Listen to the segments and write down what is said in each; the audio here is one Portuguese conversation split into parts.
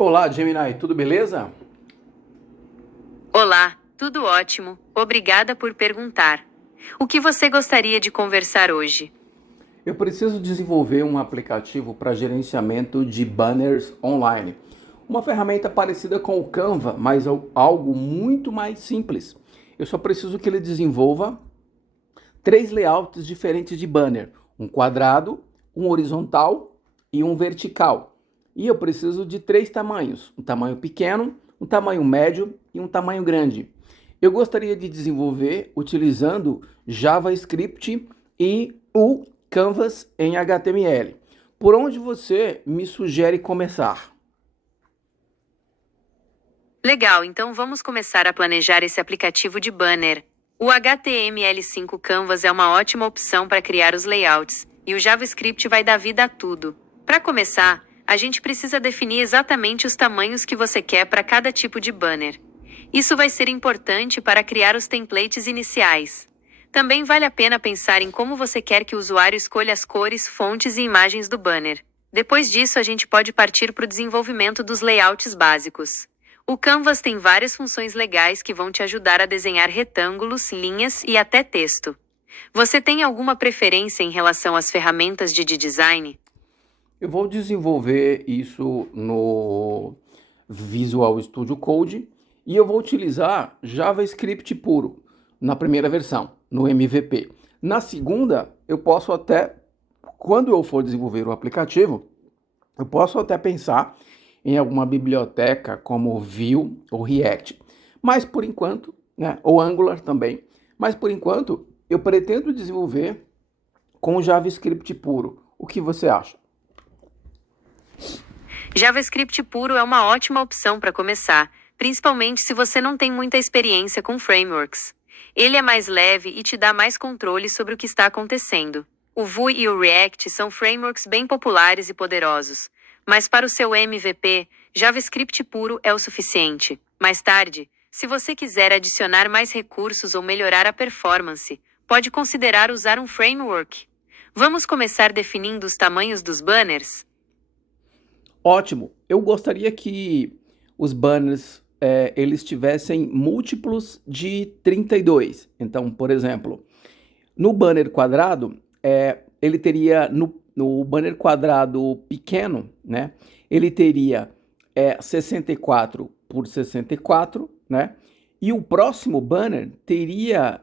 Olá, Gemini, tudo beleza? Olá, tudo ótimo. Obrigada por perguntar. O que você gostaria de conversar hoje? Eu preciso desenvolver um aplicativo para gerenciamento de banners online. Uma ferramenta parecida com o Canva, mas algo muito mais simples. Eu só preciso que ele desenvolva três layouts diferentes de banner: um quadrado, um horizontal e um vertical. E eu preciso de três tamanhos: um tamanho pequeno, um tamanho médio e um tamanho grande. Eu gostaria de desenvolver utilizando JavaScript e o Canvas em HTML. Por onde você me sugere começar? Legal, então vamos começar a planejar esse aplicativo de banner. O HTML5 Canvas é uma ótima opção para criar os layouts, e o JavaScript vai dar vida a tudo. Para começar, a gente precisa definir exatamente os tamanhos que você quer para cada tipo de banner. Isso vai ser importante para criar os templates iniciais. Também vale a pena pensar em como você quer que o usuário escolha as cores, fontes e imagens do banner. Depois disso, a gente pode partir para o desenvolvimento dos layouts básicos. O Canvas tem várias funções legais que vão te ajudar a desenhar retângulos, linhas e até texto. Você tem alguma preferência em relação às ferramentas de design? Eu vou desenvolver isso no Visual Studio Code e eu vou utilizar JavaScript puro na primeira versão, no MVP. Na segunda, eu posso até, quando eu for desenvolver o aplicativo, eu posso até pensar em alguma biblioteca como Vue ou React. Mas por enquanto, né, ou Angular também. Mas por enquanto, eu pretendo desenvolver com JavaScript puro. O que você acha? JavaScript puro é uma ótima opção para começar, principalmente se você não tem muita experiência com frameworks. Ele é mais leve e te dá mais controle sobre o que está acontecendo. O Vue e o React são frameworks bem populares e poderosos, mas para o seu MVP, JavaScript puro é o suficiente. Mais tarde, se você quiser adicionar mais recursos ou melhorar a performance, pode considerar usar um framework. Vamos começar definindo os tamanhos dos banners? Ótimo. Eu gostaria que os banners eles tivessem múltiplos de 32. Então, por exemplo, no banner quadrado, ele teria no banner quadrado pequeno, né? Ele teria 64 por 64, né? E o próximo banner teria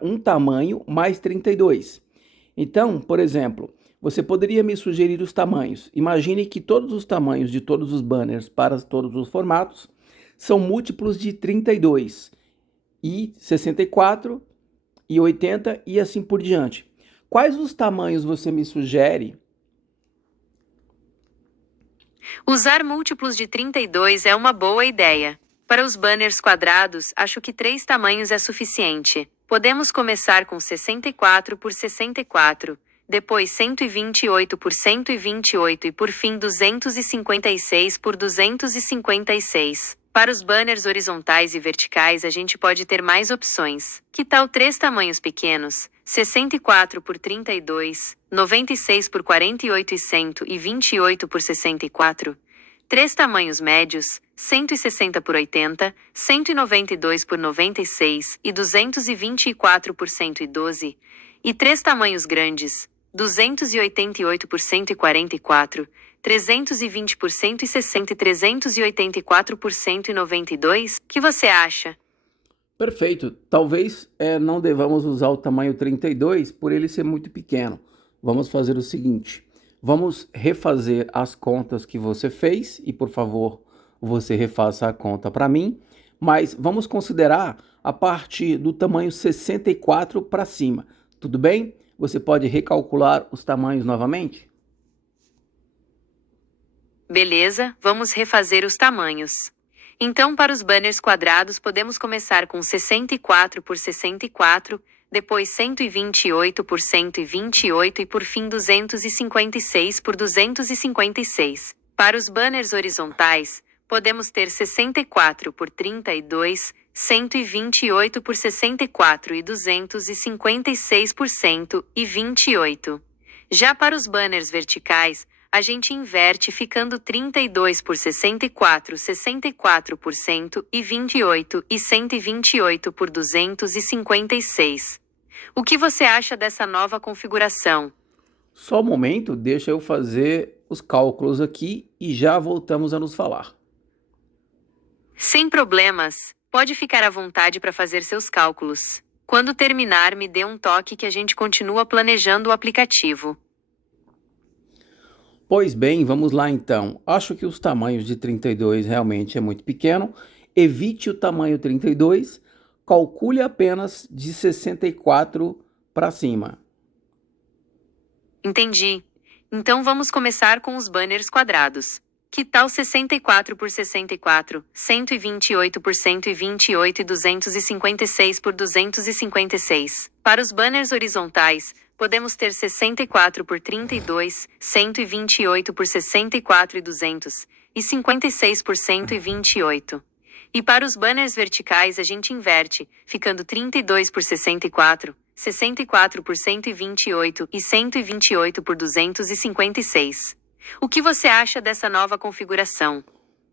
um tamanho mais 32. Então, por exemplo, você poderia me sugerir os tamanhos. Imagine que todos os tamanhos de todos os banners para todos os formatos são múltiplos de 32 e 64 e 80 e assim por diante. Quais os tamanhos você me sugere? Usar múltiplos de 32 é uma boa ideia. Para os banners quadrados, acho que 3 tamanhos é suficiente. Podemos começar com 64 por 64, depois 128 por 128 e por fim 256 por 256. Para os banners horizontais e verticais, a gente pode ter mais opções. Que tal 3 tamanhos pequenos? 64 por 32, 96 por 48 e 128 por 64. Três tamanhos médios: 160 por 80, 192 por 96 e 224 por 112. E três tamanhos grandes: 288 por 144, 320 por 160 e 384 por 192. O que você acha? Perfeito. Talvez não devamos usar o tamanho 32 por ele ser muito pequeno. Vamos fazer o seguinte: vamos refazer as contas que você fez e, por favor, você refaça a conta para mim, mas vamos considerar a partir do tamanho 64 para cima. Tudo bem? Você pode recalcular os tamanhos novamente? Beleza, vamos refazer os tamanhos. Então, para os banners quadrados, podemos começar com 64 por 64, depois 128 por 128 e por fim 256 por 256. Para os banners horizontais, podemos ter 64 por 32, 128 por 64 e 256 por 128. Já para os banners verticais, a gente inverte ficando 32 por 64, 64% e 28 e 128 por 256. O que você acha dessa nova configuração? Só um momento, deixa eu fazer os cálculos aqui e já voltamos a nos falar. Sem problemas, pode ficar à vontade para fazer seus cálculos. Quando terminar, me dê um toque que a gente continua planejando o aplicativo. Pois bem, vamos lá então. Acho que os tamanhos de 32 realmente é muito pequeno. Evite o tamanho 32, calcule apenas de 64 para cima. Entendi. Então vamos começar com os banners quadrados. Que tal 64 por 64, 128 por 128 e 256 por 256? Para os banners horizontais, podemos ter 64 por 32, 128 por 64 e 200, e 56 por 128. E para os banners verticais a gente inverte, ficando 32 por 64, 64 por 128 e 128 por 256. O que você acha dessa nova configuração?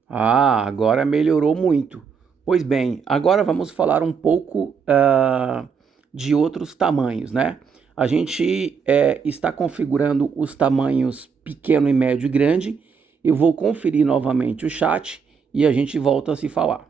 Agora melhorou muito. Pois bem, agora vamos falar um pouco de outros tamanhos, né? A gente está configurando os tamanhos pequeno, e médio e grande. Eu vou conferir novamente o chat e a gente volta a se falar.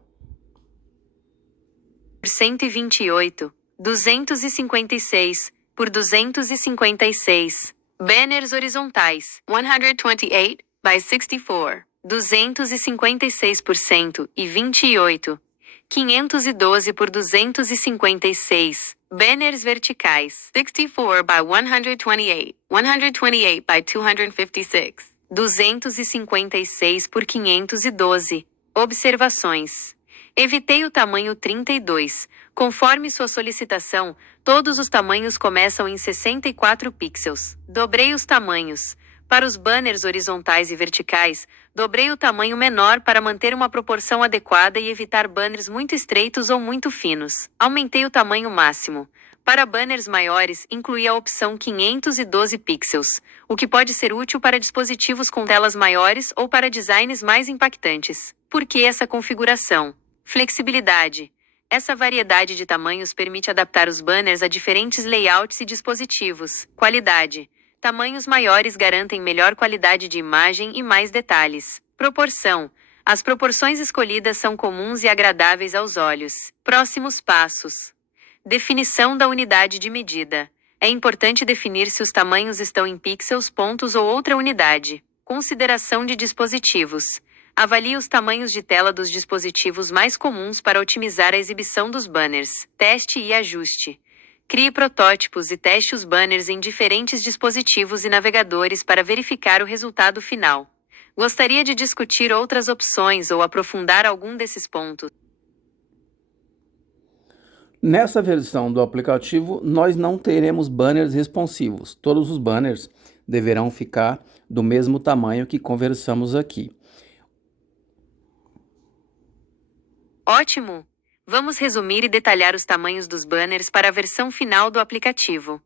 128, 256 por 256. Banners horizontais, 128 by 64, 256% e 28. 512 por 256. Banners verticais, 64 by 128, 128 by 256. 256 por 512. Observações. Evitei o tamanho 32. Conforme sua solicitação, todos os tamanhos começam em 64 pixels. Dobrei os tamanhos. Para os banners horizontais e verticais, dobrei o tamanho menor para manter uma proporção adequada e evitar banners muito estreitos ou muito finos. Aumentei o tamanho máximo. Para banners maiores, incluí a opção 512 pixels, o que pode ser útil para dispositivos com telas maiores ou para designs mais impactantes. Por que essa configuração? Flexibilidade. Essa variedade de tamanhos permite adaptar os banners a diferentes layouts e dispositivos. Qualidade. Tamanhos maiores garantem melhor qualidade de imagem e mais detalhes. Proporção. As proporções escolhidas são comuns e agradáveis aos olhos. Próximos passos. Definição da unidade de medida. É importante definir se os tamanhos estão em pixels, pontos ou outra unidade. Consideração de dispositivos. Avalie os tamanhos de tela dos dispositivos mais comuns para otimizar a exibição dos banners. Teste e ajuste. Crie protótipos e teste os banners em diferentes dispositivos e navegadores para verificar o resultado final. Gostaria de discutir outras opções ou aprofundar algum desses pontos? Nessa versão do aplicativo, nós não teremos banners responsivos. Todos os banners deverão ficar do mesmo tamanho que conversamos aqui. Ótimo! Vamos resumir e detalhar os tamanhos dos banners para a versão final do aplicativo.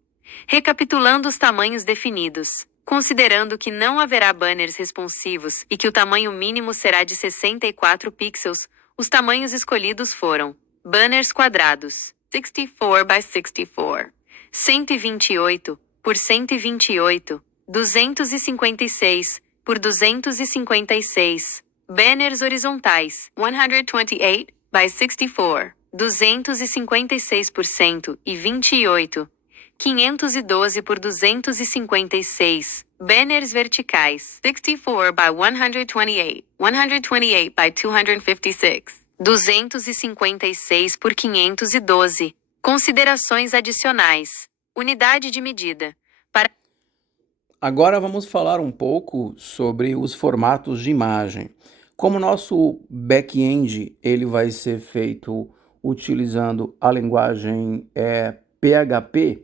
Recapitulando os tamanhos definidos. Considerando que não haverá banners responsivos e que o tamanho mínimo será de 64 pixels, os tamanhos escolhidos foram: banners quadrados, 64 by 64, 128 por 128, 256 por 256. Banners horizontais, 128 by 64, 256% e 28. 512 por 256. Banners verticais, 64 by 128, 128 by 256. 256 por 512. Considerações adicionais. Unidade de medida. Agora vamos falar um pouco sobre os formatos de imagem. Como nosso back-end ele vai ser feito utilizando a linguagem PHP,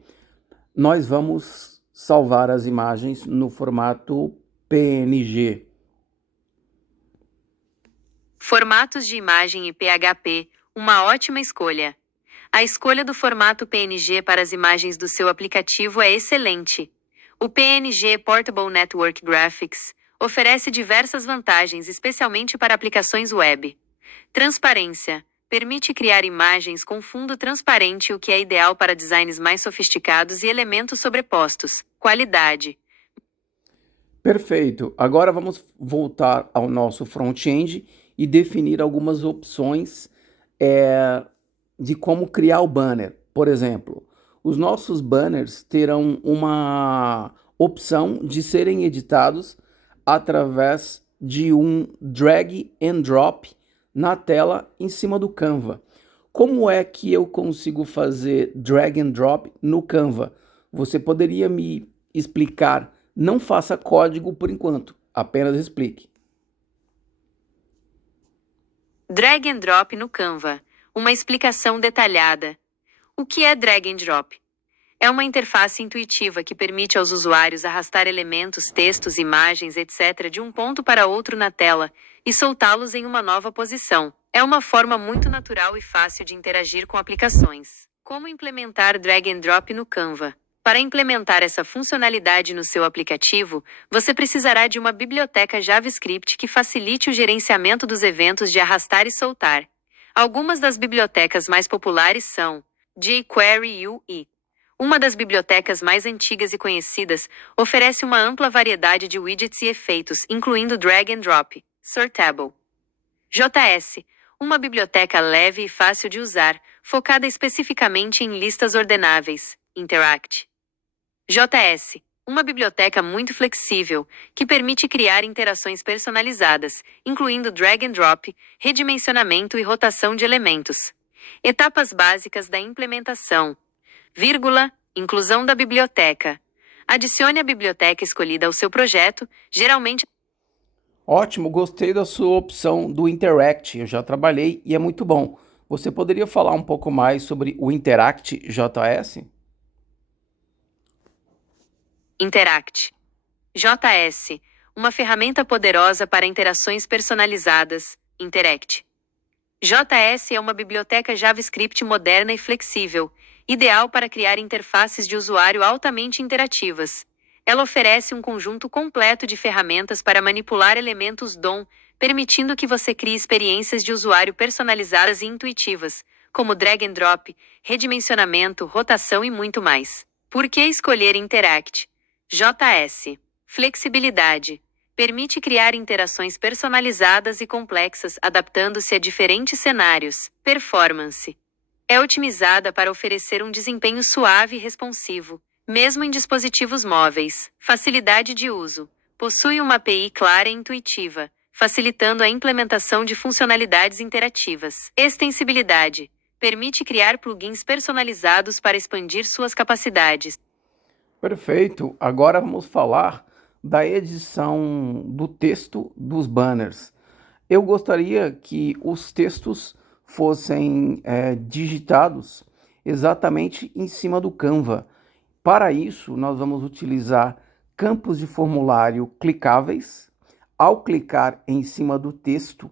nós vamos salvar as imagens no formato PNG. Formatos de imagem e PHP, uma ótima escolha. A escolha do formato PNG para as imagens do seu aplicativo é excelente. O PNG Portable Network Graphics oferece diversas vantagens, especialmente para aplicações web. Transparência. Permite criar imagens com fundo transparente, o que é ideal para designs mais sofisticados e elementos sobrepostos. Qualidade. Perfeito. Agora vamos voltar ao nosso front-end e definir algumas opções de como criar o banner. Por exemplo, os nossos banners terão uma opção de serem editados através de um drag and drop na tela em cima do Canva. Como é que eu consigo fazer drag and drop no Canva? Você poderia me explicar? Não faça código por enquanto, apenas explique. Drag and drop no Canva. Uma explicação detalhada. O que é drag and drop? É uma interface intuitiva que permite aos usuários arrastar elementos, textos, imagens, etc. de um ponto para outro na tela e soltá-los em uma nova posição. É uma forma muito natural e fácil de interagir com aplicações. Como implementar drag and drop no Canva? Para implementar essa funcionalidade no seu aplicativo, você precisará de uma biblioteca JavaScript que facilite o gerenciamento dos eventos de arrastar e soltar. Algumas das bibliotecas mais populares são jQuery UI. Uma das bibliotecas mais antigas e conhecidas, oferece uma ampla variedade de widgets e efeitos, incluindo drag and drop. Sortable. JS. Uma biblioteca leve e fácil de usar, focada especificamente em listas ordenáveis. Interact. JS. Uma biblioteca muito flexível, que permite criar interações personalizadas, incluindo drag and drop, redimensionamento e rotação de elementos. Etapas básicas da implementação. Inclusão da biblioteca. Adicione a biblioteca escolhida ao seu projeto, geralmente... Ótimo, gostei da sua opção do Interact, eu já trabalhei e é muito bom. Você poderia falar um pouco mais sobre o Interact JS? Interact. JS. Uma ferramenta poderosa para interações personalizadas. Interact. JS é uma biblioteca JavaScript moderna e flexível, ideal para criar interfaces de usuário altamente interativas. Ela oferece um conjunto completo de ferramentas para manipular elementos DOM, permitindo que você crie experiências de usuário personalizadas e intuitivas, como drag and drop, redimensionamento, rotação e muito mais. Por que escolher Interact? JS. Flexibilidade. Permite criar interações personalizadas e complexas, adaptando-se a diferentes cenários. Performance. É otimizada para oferecer um desempenho suave e responsivo, mesmo em dispositivos móveis. Facilidade de uso. Possui uma API clara e intuitiva, facilitando a implementação de funcionalidades interativas. Extensibilidade. Permite criar plugins personalizados para expandir suas capacidades. Perfeito. Agora vamos falar da edição do texto dos banners. Eu gostaria que os textos fossem digitados exatamente em cima do Canva. Para isso, nós vamos utilizar campos de formulário clicáveis. Ao clicar em cima do texto,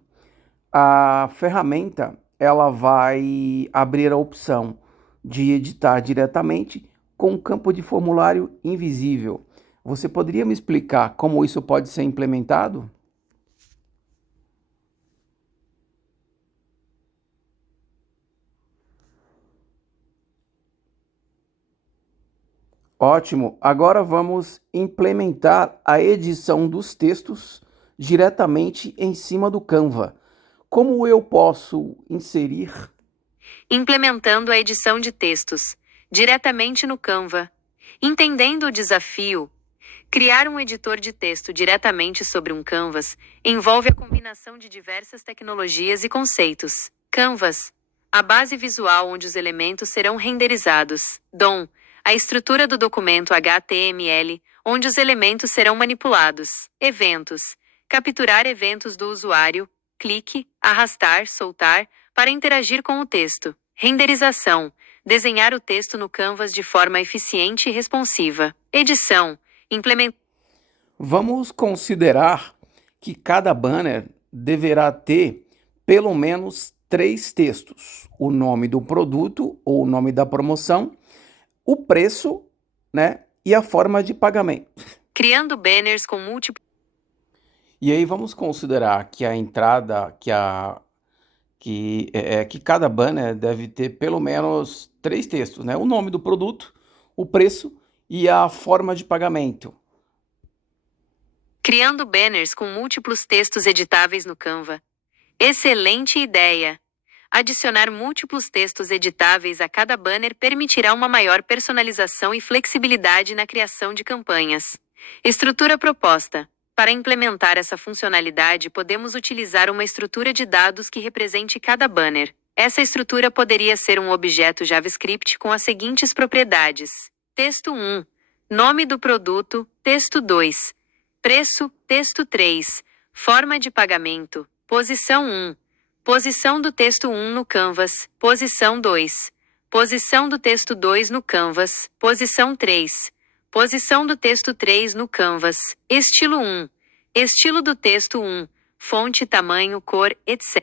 a ferramenta ela vai abrir a opção de editar diretamente com um campo de formulário invisível. Você poderia me explicar como isso pode ser implementado? Ótimo. Agora vamos implementar a edição dos textos diretamente em cima do Canva. Como eu posso inserir? Implementando a edição de textos diretamente no Canva. Entendendo o desafio. Criar um editor de texto diretamente sobre um Canvas envolve a combinação de diversas tecnologias e conceitos. Canvas. A base visual onde os elementos serão renderizados. DOM. A estrutura do documento HTML, onde os elementos serão manipulados. Eventos. Capturar eventos do usuário. Clique, arrastar, soltar, para interagir com o texto. Renderização. Desenhar o texto no Canvas de forma eficiente e responsiva. Edição. Vamos considerar que cada banner deverá ter pelo menos 3 textos: o nome do produto ou o nome da promoção, o preço, né, e a forma de pagamento. Criando banners com múltiplos. E aí vamos considerar que a entrada, que cada banner deve ter pelo menos 3 textos, né? O nome do produto, o preço e a forma de pagamento. Criando banners com múltiplos textos editáveis no Canva. Excelente ideia! Adicionar múltiplos textos editáveis a cada banner permitirá uma maior personalização e flexibilidade na criação de campanhas. Estrutura proposta. Para implementar essa funcionalidade, podemos utilizar uma estrutura de dados que represente cada banner. Essa estrutura poderia ser um objeto JavaScript com as seguintes propriedades: texto 1, nome do produto, texto 2, preço, texto 3, forma de pagamento, posição 1, posição do texto 1 no Canvas, posição 2, posição do texto 2 no Canvas, posição 3, posição do texto 3 no Canvas, estilo 1, estilo do texto 1, fonte, tamanho, cor, etc.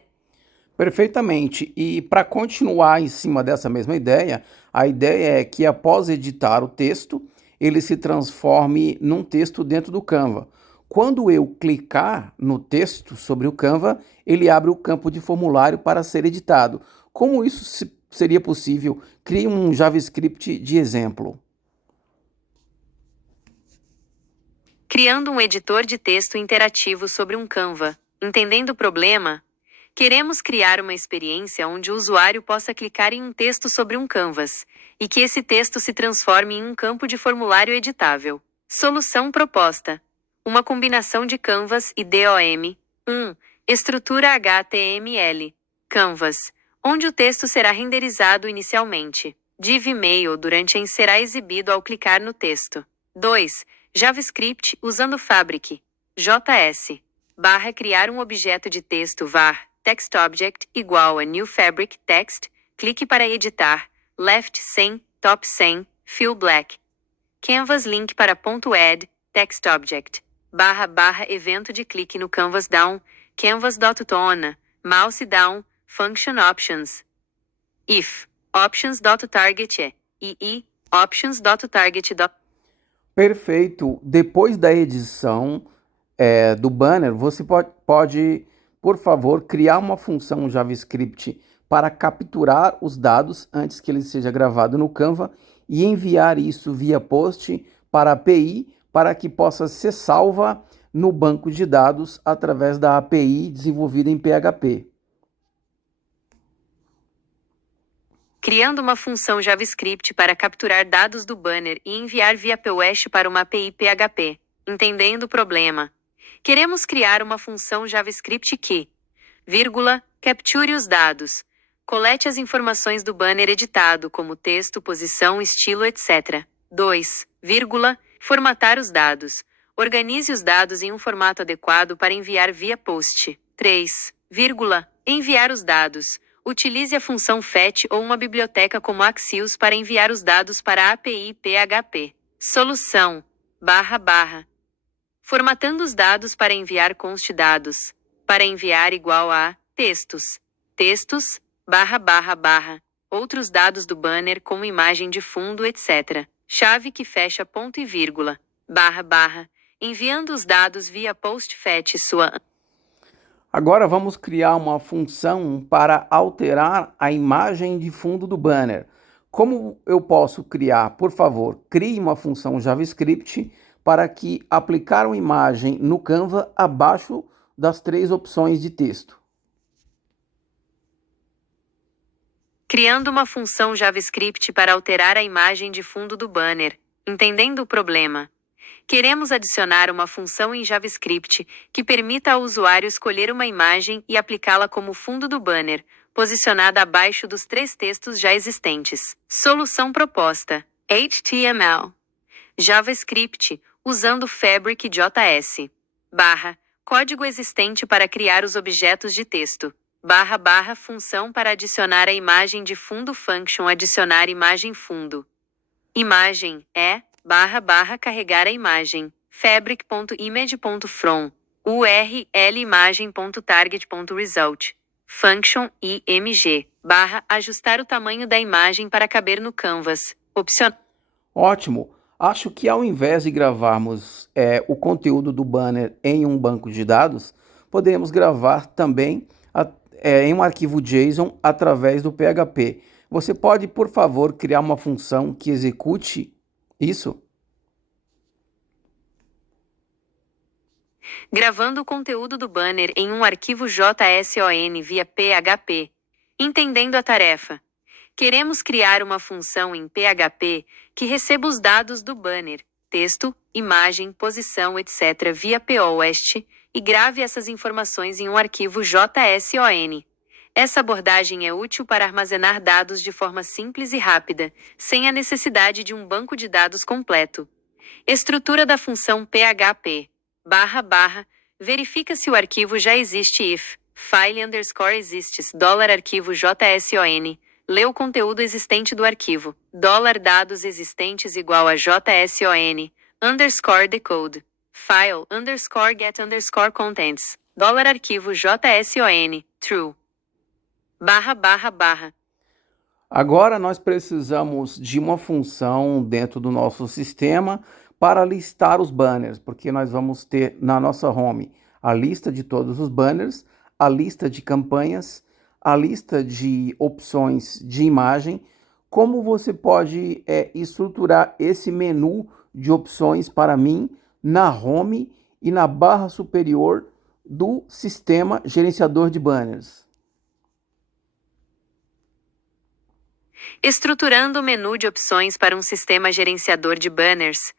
Perfeitamente. E para continuar em cima dessa mesma ideia, a ideia é que após editar o texto, ele se transforme num texto dentro do Canva. Quando eu clicar no texto sobre o Canva, ele abre o campo de formulário para ser editado. Como isso seria possível? Crie um JavaScript de exemplo. Criando um editor de texto interativo sobre um Canva. Entendendo o problema? Queremos criar uma experiência onde o usuário possa clicar em um texto sobre um Canvas, e que esse texto se transforme em um campo de formulário editável. Solução proposta: uma combinação de Canvas e DOM. 1. Estrutura HTML. Canvas, onde o texto será renderizado inicialmente. Div email durante a será exibido ao clicar no texto. 2. JavaScript usando Fabric. JS. Criar um objeto de texto var, TextObject, igual a New Fabric Text, clique para editar, left 100, top 100, fill black. Canvas link para .add, TextObject, evento de clique no Canvas down, canvas.tone, mouse down, function options. If, options.target, ii, options.target. Perfeito. Depois da edição do banner, você pode, por favor, criar uma função JavaScript para capturar os dados antes que ele seja gravado no Canva e enviar isso via post para a API para que possa ser salva no banco de dados através da API desenvolvida em PHP. Criando uma função JavaScript para capturar dados do banner e enviar via POST para uma API PHP. Entendendo o problema? Queremos criar uma função JavaScript que, capture os dados, colete as informações do banner editado, como texto, posição, estilo, etc. 2, formatar os dados. Organize os dados em um formato adequado para enviar via post. 3, enviar os dados. Utilize a função fetch ou uma biblioteca como Axios para enviar os dados para a API PHP. Solução: formatando os dados para enviar const dados. Para enviar igual a textos. Textos, outros dados do banner como imagem de fundo, etc. Chave que fecha ponto e vírgula. Enviando os dados via post fetch sua. Agora vamos criar uma função para alterar a imagem de fundo do banner. Como eu posso criar? Por favor, crie uma função JavaScript para que aplicar uma imagem no Canva abaixo das 3 opções de texto. Criando uma função JavaScript para alterar a imagem de fundo do banner. Entendendo o problema? Queremos adicionar uma função em JavaScript que permita ao usuário escolher uma imagem e aplicá-la como fundo do banner, posicionada abaixo dos 3 textos já existentes. Solução proposta: HTML. JavaScript, usando Fabric.js. Código existente para criar os objetos de texto. Função para adicionar a imagem de fundo function adicionar imagem fundo. Imagem é carregar a imagem. Fabric.image.from. URL imagem.target.result. Function img. Ajustar o tamanho da imagem para caber no Canvas. Opcional. Ótimo! Acho que ao invés de gravarmos o conteúdo do banner em um banco de dados, podemos gravar também em um arquivo JSON através do PHP. Você pode, por favor, criar uma função que execute isso? Gravando o conteúdo do banner em um arquivo JSON via PHP. Entendendo a tarefa. Queremos criar uma função em PHP que receba os dados do banner, texto, imagem, posição, etc. via POST e grave essas informações em um arquivo JSON. Essa abordagem é útil para armazenar dados de forma simples e rápida, sem a necessidade de um banco de dados completo. Estrutura da função PHP. Verifica se o arquivo já existe if, file underscore exists, $arquivo JSON, lê o conteúdo existente do arquivo, $dados existentes igual a JSON, underscore decode, file underscore get underscore contents, $arquivo JSON, true. Agora nós precisamos de uma função dentro do nosso sistema para listar os banners, porque nós vamos ter na nossa home a lista de todos os banners, a lista de campanhas, a lista de opções de imagem. Como você pode estruturar esse menu de opções para mim na home e na barra superior do sistema gerenciador de banners? Estruturando o menu de opções para um sistema gerenciador de banners.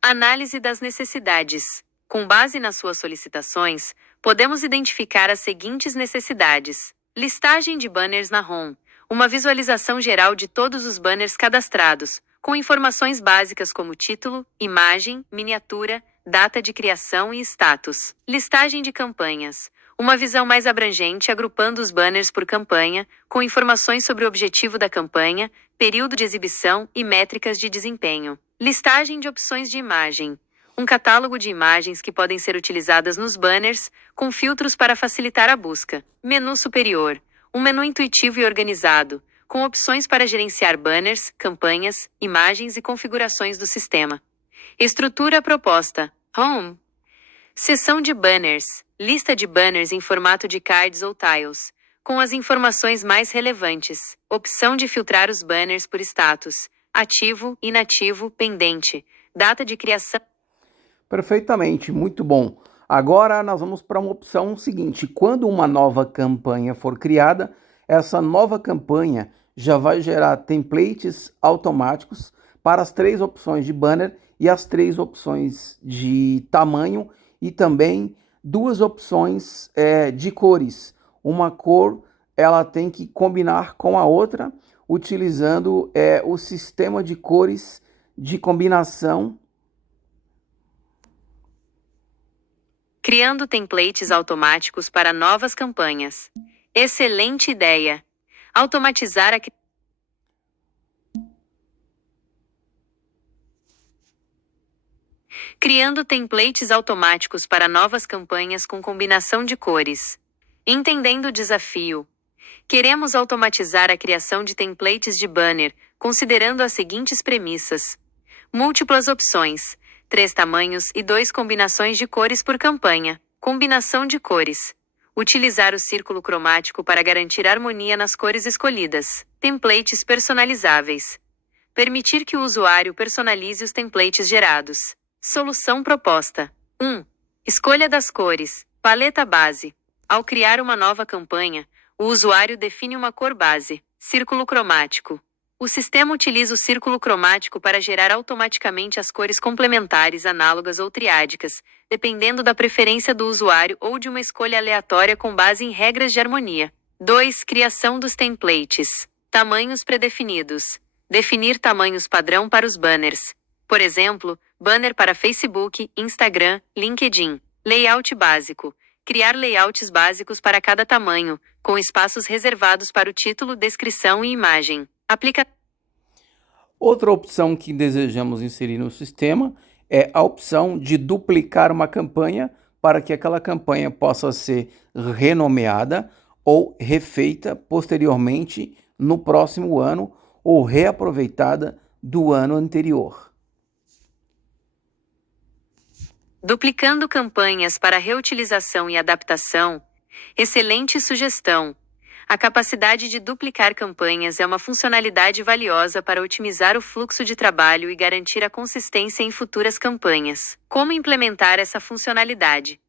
Análise das necessidades. Com base nas suas solicitações, podemos identificar as seguintes necessidades: listagem de banners na home, uma visualização geral de todos os banners cadastrados, com informações básicas como título, imagem, miniatura, data de criação e status. Listagem de campanhas, uma visão mais abrangente agrupando os banners por campanha, com informações sobre o objetivo da campanha, período de exibição e métricas de desempenho. Listagem de opções de imagem, um catálogo de imagens que podem ser utilizadas nos banners, com filtros para facilitar a busca. Menu superior, um menu intuitivo e organizado, com opções para gerenciar banners, campanhas, imagens e configurações do sistema. Estrutura proposta. Home. Seção de banners, lista de banners em formato de cards ou tiles, com as informações mais relevantes. Opção de filtrar os banners por status, ativo, inativo, pendente, data de criação. Perfeitamente, muito bom. Agora nós vamos para uma opção seguinte: quando uma nova campanha for criada, essa nova campanha já vai gerar templates automáticos para as 3 opções de banner e as 3 opções de tamanho e também 2 opções de cores. Uma cor ela tem que combinar com a outra utilizando o sistema de cores de combinação. Criando templates automáticos para novas campanhas. Excelente ideia! Automatizar a Criando templates automáticos para novas campanhas com combinação de cores. Entendendo o desafio. Queremos automatizar a criação de templates de banner, considerando as seguintes premissas: múltiplas opções, 3 tamanhos e 2 combinações de cores por campanha. Combinação de cores. Utilizar o círculo cromático para garantir harmonia nas cores escolhidas. Templates personalizáveis. Permitir que o usuário personalize os templates gerados. Solução proposta. 1. Escolha das cores. Paleta base. Ao criar uma nova campanha, o usuário define uma cor base. Círculo cromático. O sistema utiliza o círculo cromático para gerar automaticamente as cores complementares, análogas ou triádicas, dependendo da preferência do usuário ou de uma escolha aleatória com base em regras de harmonia. 2. Criação dos templates. Tamanhos predefinidos. Definir tamanhos padrão para os banners. Por exemplo, banner para Facebook, Instagram, LinkedIn. Layout básico. Criar layouts básicos para cada tamanho, com espaços reservados para o título, descrição e imagem. Outra opção que desejamos inserir no sistema é a opção de duplicar uma campanha para que aquela campanha possa ser renomeada ou refeita posteriormente no próximo ano ou reaproveitada do ano anterior. Duplicando campanhas para reutilização e adaptação. Excelente sugestão! A capacidade de duplicar campanhas é uma funcionalidade valiosa para otimizar o fluxo de trabalho e garantir a consistência em futuras campanhas. Como implementar essa funcionalidade?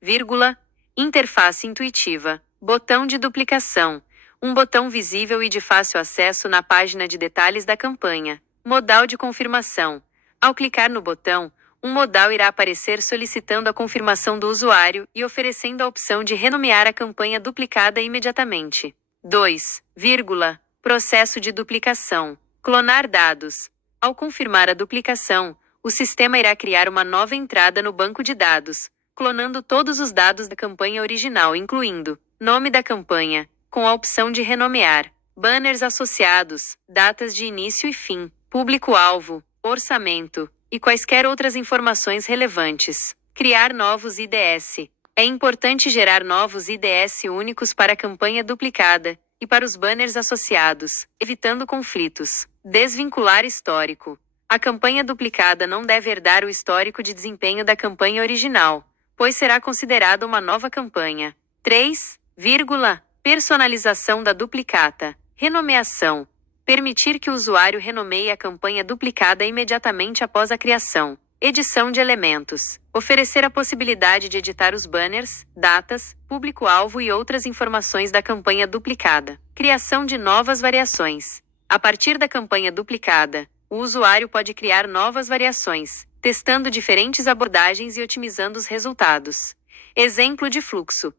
Vírgula. Interface intuitiva. Botão de duplicação. Um botão visível e de fácil acesso na página de detalhes da campanha. Modal de confirmação. Ao clicar no botão, um modal irá aparecer solicitando a confirmação do usuário e oferecendo a opção de renomear a campanha duplicada imediatamente. 2. Processo de duplicação. Clonar dados. Ao confirmar a duplicação, o sistema irá criar uma nova entrada no banco de dados, clonando todos os dados da campanha original, incluindo nome da campanha, com a opção de renomear, banners associados, datas de início e fim, público-alvo, orçamento, e quaisquer outras informações relevantes. Criar novos IDS. É importante gerar novos IDS únicos para a campanha duplicada e para os banners associados, evitando conflitos. Desvincular histórico. A campanha duplicada não deve herdar o histórico de desempenho da campanha original, pois será considerada uma nova campanha. 3. Personalização da duplicata. Renomeação. Permitir que o usuário renomeie a campanha duplicada imediatamente após a criação. Edição de elementos. Oferecer a possibilidade de editar os banners, datas, público-alvo e outras informações da campanha duplicada. Criação de novas variações. A partir da campanha duplicada, o usuário pode criar novas variações, testando diferentes abordagens e otimizando os resultados. Exemplo de fluxo.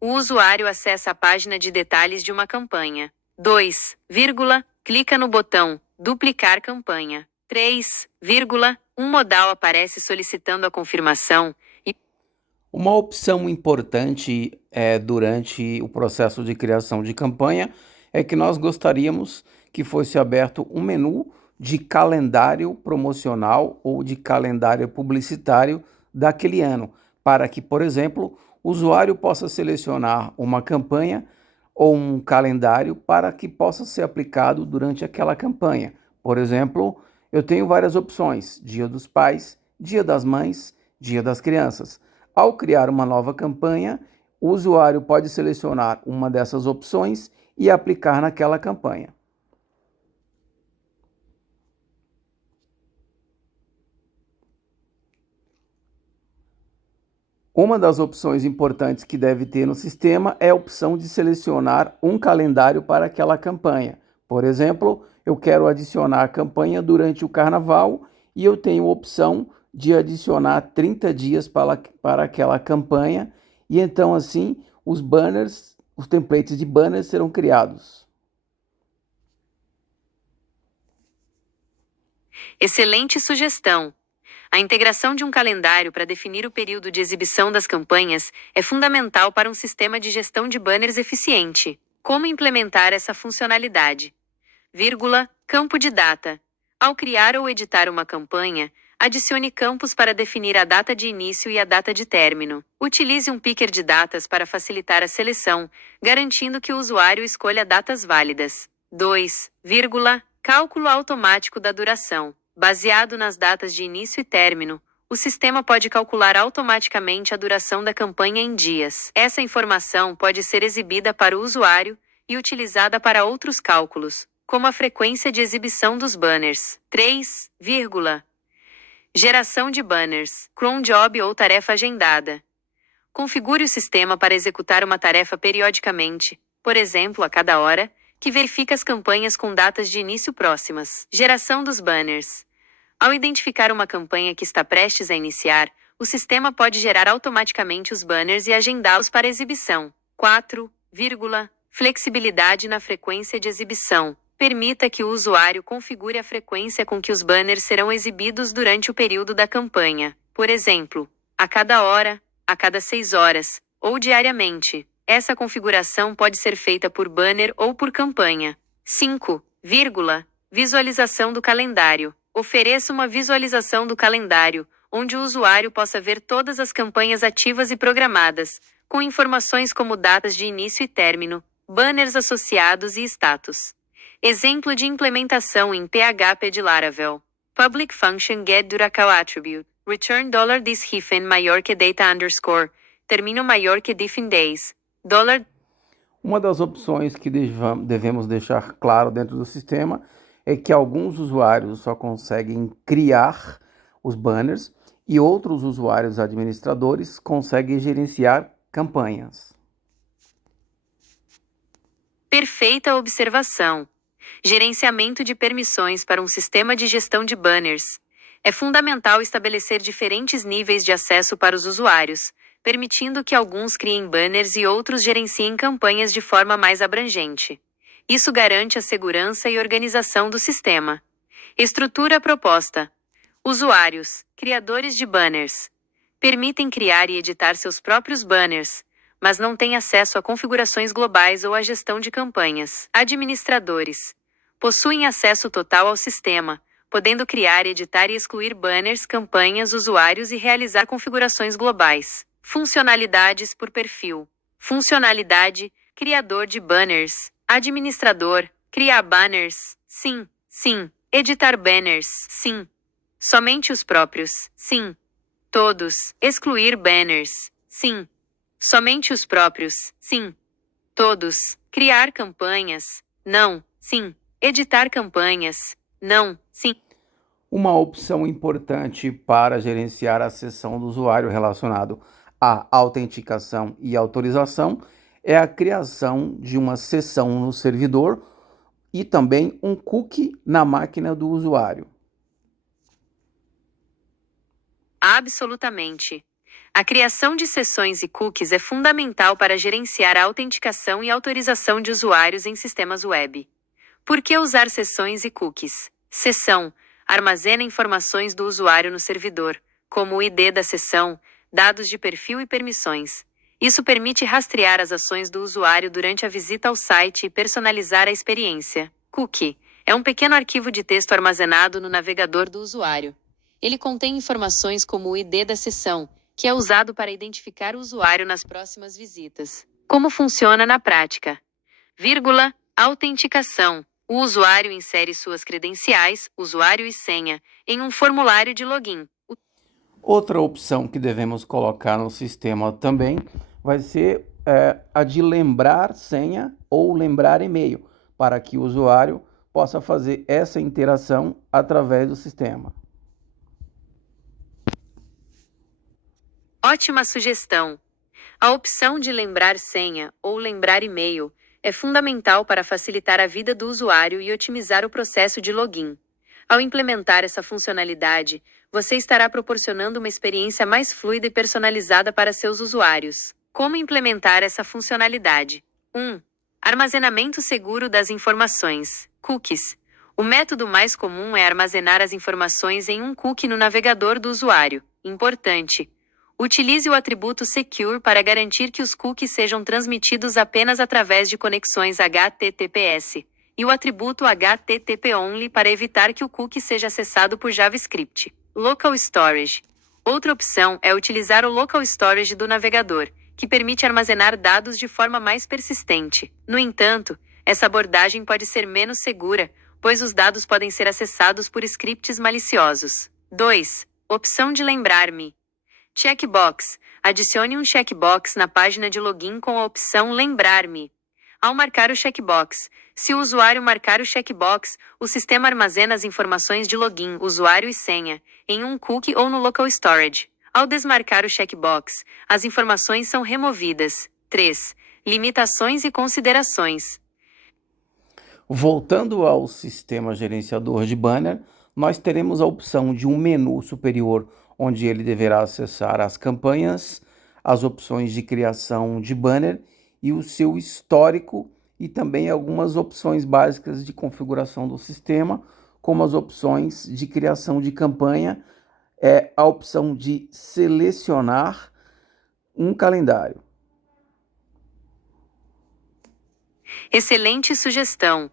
O usuário acessa a página de detalhes de uma campanha. 2, clica no botão duplicar campanha. 3, um modal aparece solicitando a confirmação e Uma opção importante durante o processo de criação de campanha é que nós gostaríamos que fosse aberto um menu de calendário promocional ou de calendário publicitário daquele ano, para que, por exemplo, o usuário possa selecionar uma campanha ou um calendário para que possa ser aplicado durante aquela campanha. Por exemplo, eu tenho várias opções: Dia dos Pais, Dia das Mães, Dia das Crianças. Ao criar uma nova campanha, o usuário pode selecionar uma dessas opções e aplicar naquela campanha. Uma das opções importantes que deve ter no sistema é a opção de selecionar um calendário para aquela campanha. Por exemplo, eu quero adicionar a campanha durante o carnaval e eu tenho a opção de adicionar 30 dias para aquela campanha, e então assim os banners, os templates de banners serão criados. Excelente sugestão! A integração de um calendário para definir o período de exibição das campanhas é fundamental para um sistema de gestão de banners eficiente. Como implementar essa funcionalidade? Campo de data. Ao criar ou editar uma campanha, adicione campos para definir a data de início e a data de término. Utilize um picker de datas para facilitar a seleção, garantindo que o usuário escolha datas válidas. 2. Cálculo automático da duração. Baseado nas datas de início e término, o sistema pode calcular automaticamente a duração da campanha em dias. Essa informação pode ser exibida para o usuário e utilizada para outros cálculos, como a frequência de exibição dos banners. 3, geração de banners, cron job ou tarefa agendada. Configure o sistema para executar uma tarefa periodicamente, por exemplo, a cada hora, que verifica as campanhas com datas de início próximas. Geração dos banners. Ao identificar uma campanha que está prestes a iniciar, o sistema pode gerar automaticamente os banners e agendá-los para exibição. 4, flexibilidade na frequência de exibição. Permita que o usuário configure a frequência com que os banners serão exibidos durante o período da campanha. Por exemplo, a cada hora, a cada 6 horas, ou diariamente. Essa configuração pode ser feita por banner ou por campanha. 5, visualização do calendário. Ofereça uma visualização do calendário, onde o usuário possa ver todas as campanhas ativas e programadas, com informações como datas de início e término, banners associados e status. Exemplo de implementação em PHP de Laravel. Public Function Get Duracell Attribute. return $this maior que data underscore, termino maior que diffin days, dollar. Uma das opções que devemos deixar claro dentro do sistema é que alguns usuários só conseguem criar os banners e outros usuários administradores conseguem gerenciar campanhas. Perfeita observação. Gerenciamento de permissões para um sistema de gestão de banners. É fundamental estabelecer diferentes níveis de acesso para os usuários, permitindo que alguns criem banners e outros gerenciem campanhas de forma mais abrangente. Isso garante a segurança e organização do sistema. Estrutura proposta. Usuários, criadores de banners, permitem criar e editar seus próprios banners, mas não têm acesso a configurações globais ou à gestão de campanhas. Administradores possuem acesso total ao sistema, podendo criar, editar e excluir banners, campanhas, usuários e realizar configurações globais. Funcionalidades por perfil. Funcionalidade: criador de banners, administrador, criar banners, sim, sim, editar banners, sim. Somente os próprios, sim. Todos, excluir banners, sim. Somente os próprios, sim. Todos, criar campanhas, não, sim. Editar campanhas, não, sim. Uma opção importante para gerenciar a sessão do usuário relacionado à autenticação e autorização é a criação de uma sessão no servidor e também um cookie na máquina do usuário. Absolutamente. A criação de sessões e cookies é fundamental para gerenciar a autenticação e autorização de usuários em sistemas web. Por que usar sessões e cookies? Sessão armazena informações do usuário no servidor, como o ID da sessão, dados de perfil e permissões. Isso permite rastrear as ações do usuário durante a visita ao site e personalizar a experiência. Cookie é um pequeno arquivo de texto armazenado no navegador do usuário. Ele contém informações como o ID da sessão, que é usado para identificar o usuário nas próximas visitas. Como funciona na prática? Autenticação. O usuário insere suas credenciais, usuário e senha, em um formulário de login. Outra opção que devemos colocar no sistema também vai ser a de lembrar senha ou lembrar e-mail, para que o usuário possa fazer essa interação através do sistema. Ótima sugestão! A opção de lembrar senha ou lembrar e-mail é fundamental para facilitar a vida do usuário e otimizar o processo de login. Ao implementar essa funcionalidade, você estará proporcionando uma experiência mais fluida e personalizada para seus usuários. Como implementar essa funcionalidade? 1. Armazenamento seguro das informações. Cookies. O método mais comum é armazenar as informações em um cookie no navegador do usuário. Importante: utilize o atributo Secure para garantir que os cookies sejam transmitidos apenas através de conexões HTTPS, e o atributo HTTP-Only para evitar que o cookie seja acessado por JavaScript. Local Storage. Outra opção é utilizar o Local Storage do navegador, que permite armazenar dados de forma mais persistente. No entanto, essa abordagem pode ser menos segura, pois os dados podem ser acessados por scripts maliciosos. 2. Opção de lembrar-me. Checkbox. Adicione um checkbox na página de login com a opção Lembrar-me. Ao marcar o checkbox, se o usuário marcar o checkbox, o sistema armazena as informações de login, usuário e senha, em um cookie ou no local storage. Ao desmarcar o checkbox, as informações são removidas. 3. Limitações e considerações. Voltando ao sistema gerenciador de banner, nós teremos a opção de um menu superior, onde ele deverá acessar as campanhas, as opções de criação de banner e o seu histórico e também algumas opções básicas de configuração do sistema, como as opções de criação de campanha, a opção de selecionar um calendário. Excelente sugestão!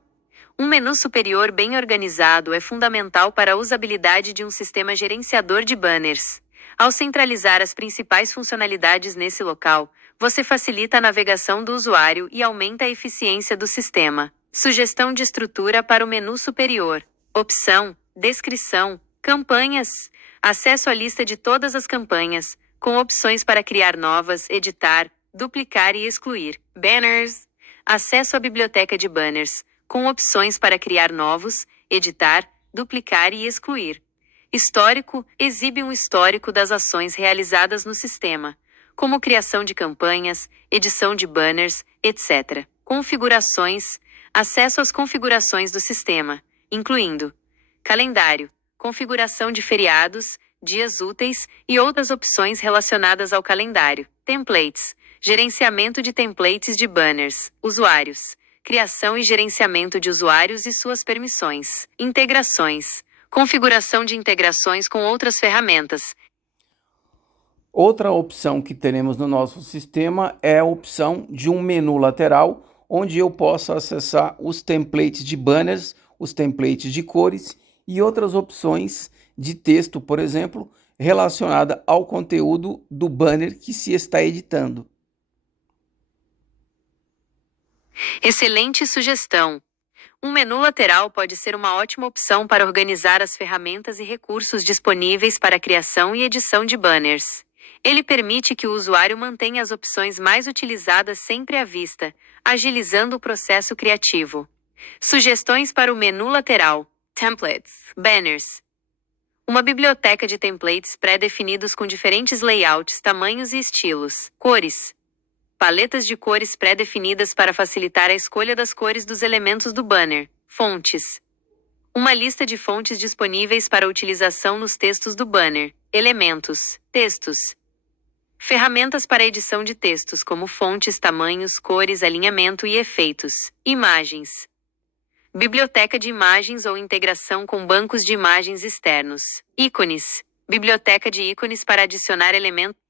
Um menu superior bem organizado é fundamental para a usabilidade de um sistema gerenciador de banners. Ao centralizar as principais funcionalidades nesse local, você facilita a navegação do usuário e aumenta a eficiência do sistema. Sugestão de estrutura para o menu superior. Opção: descrição, campanhas. Acesso à lista de todas as campanhas, com opções para criar novas, editar, duplicar e excluir. Banners. Acesso à biblioteca de banners, com opções para criar novos, editar, duplicar e excluir. Histórico. Exibe um histórico das ações realizadas no sistema, como criação de campanhas, edição de banners, etc. Configurações. Acesso às configurações do sistema, incluindo calendário, configuração de feriados, dias úteis e outras opções relacionadas ao calendário. Templates. Gerenciamento de templates de banners. Usuários. Criação e gerenciamento de usuários e suas permissões. Integrações. Configuração de integrações com outras ferramentas. Outra opção que teremos no nosso sistema é a opção de um menu lateral, onde eu posso acessar os templates de banners, os templates de cores e outras opções de texto, por exemplo, relacionada ao conteúdo do banner que se está editando. Excelente sugestão! Um menu lateral pode ser uma ótima opção para organizar as ferramentas e recursos disponíveis para a criação e edição de banners. Ele permite que o usuário mantenha as opções mais utilizadas sempre à vista, agilizando o processo criativo. Sugestões para o menu lateral: Templates, Banners. Uma biblioteca de templates pré-definidos com diferentes layouts, tamanhos e estilos. Cores. Paletas de cores pré-definidas para facilitar a escolha das cores dos elementos do banner. Fontes. Uma lista de fontes disponíveis para utilização nos textos do banner. Elementos. Textos. Ferramentas para edição de textos como fontes, tamanhos, cores, alinhamento e efeitos. Imagens. Biblioteca de imagens ou integração com bancos de imagens externos. Ícones. Biblioteca de ícones para adicionar elementos.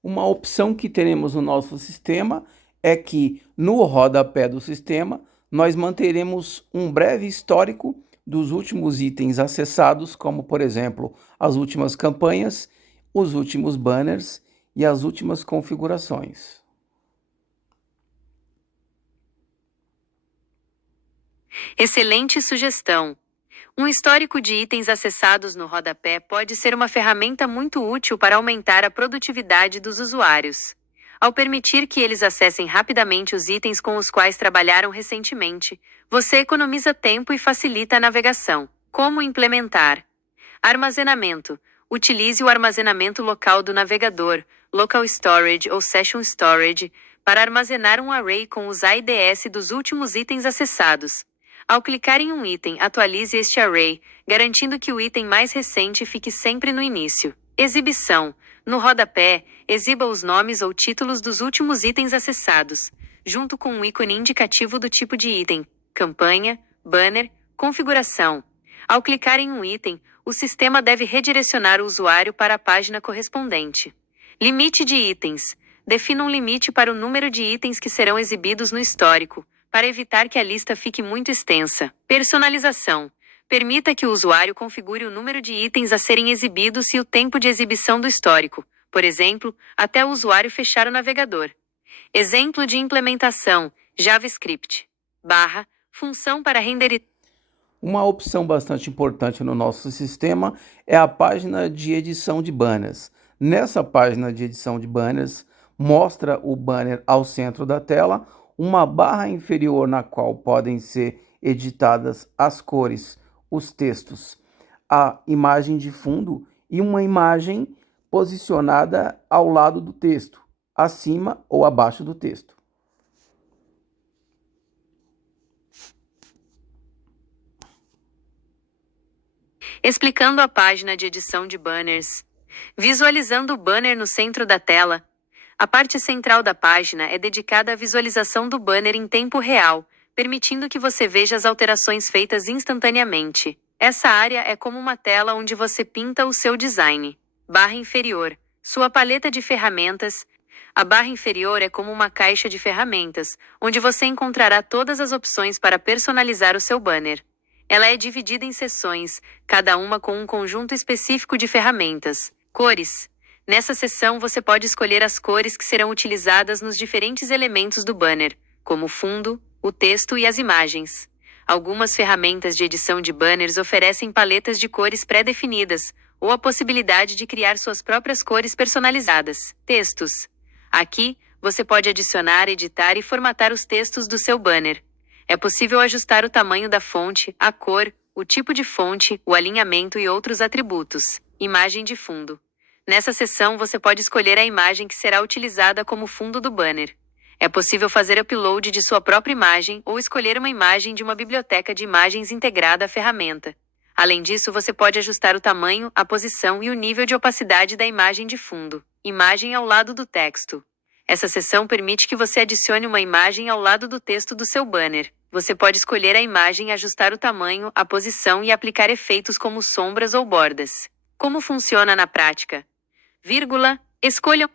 Uma opção que teremos no nosso sistema é que no rodapé do sistema nós manteremos um breve histórico dos últimos itens acessados, como por exemplo as últimas campanhas, os últimos banners e as últimas configurações. Excelente sugestão! Um histórico de itens acessados no rodapé pode ser uma ferramenta muito útil para aumentar a produtividade dos usuários. Ao permitir que eles acessem rapidamente os itens com os quais trabalharam recentemente, você economiza tempo e facilita a navegação. Como implementar? Armazenamento. Utilize o armazenamento local do navegador, Local Storage ou Session Storage, para armazenar um array com os IDs dos últimos itens acessados. Ao clicar em um item, atualize este array, garantindo que o item mais recente fique sempre no início. Exibição. No rodapé, exiba os nomes ou títulos dos últimos itens acessados, junto com um ícone indicativo do tipo de item, campanha, banner, configuração. Ao clicar em um item, o sistema deve redirecionar o usuário para a página correspondente. Limite de itens. Defina um limite para o número de itens que serão exibidos no histórico, para evitar que a lista fique muito extensa. Personalização. Permita que o usuário configure o número de itens a serem exibidos e o tempo de exibição do histórico, por exemplo, até o usuário fechar o navegador. Exemplo de implementação: JavaScript. Função para renderizar. Uma opção bastante importante no nosso sistema é a página de edição de banners. Nessa página de edição de banners, mostra o banner ao centro da tela, uma barra inferior na qual podem ser editadas as cores, os textos, a imagem de fundo e uma imagem posicionada ao lado do texto, acima ou abaixo do texto. Explicando a página de edição de banners. Visualizando o banner no centro da tela. A parte central da página é dedicada à visualização do banner em tempo real, permitindo que você veja as alterações feitas instantaneamente. Essa área é como uma tela onde você pinta o seu design. Barra inferior. Sua paleta de ferramentas. A barra inferior é como uma caixa de ferramentas, onde você encontrará todas as opções para personalizar o seu banner. Ela é dividida em seções, cada uma com um conjunto específico de ferramentas. Cores. Nessa seção você pode escolher as cores que serão utilizadas nos diferentes elementos do banner, como o fundo, o texto e as imagens. Algumas ferramentas de edição de banners oferecem paletas de cores pré-definidas, ou a possibilidade de criar suas próprias cores personalizadas. Textos. Aqui, você pode adicionar, editar e formatar os textos do seu banner. É possível ajustar o tamanho da fonte, a cor, o tipo de fonte, o alinhamento e outros atributos. Imagem de fundo. Nessa seção você pode escolher a imagem que será utilizada como fundo do banner. É possível fazer upload de sua própria imagem ou escolher uma imagem de uma biblioteca de imagens integrada à ferramenta. Além disso, você pode ajustar o tamanho, a posição e o nível de opacidade da imagem de fundo. Imagem ao lado do texto. Essa seção permite que você adicione uma imagem ao lado do texto do seu banner. Você pode escolher a imagem, ajustar o tamanho, a posição e aplicar efeitos como sombras ou bordas. Como funciona na prática? Escolha.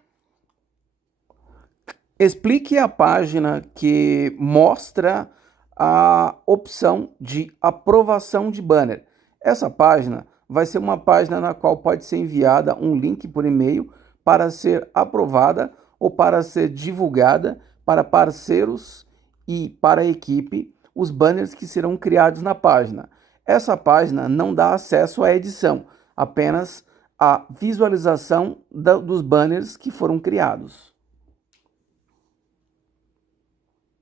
Explique a página que mostra a opção de aprovação de banner. Essa página vai ser uma página na qual pode ser enviada um link por e-mail para ser aprovada ou para ser divulgada para parceiros e para a equipe os banners que serão criados na página. Essa página não dá acesso à edição, apenas a visualização dos banners que foram criados.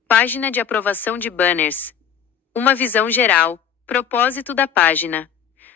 Página de aprovação de banners. Uma visão geral. Propósito da página.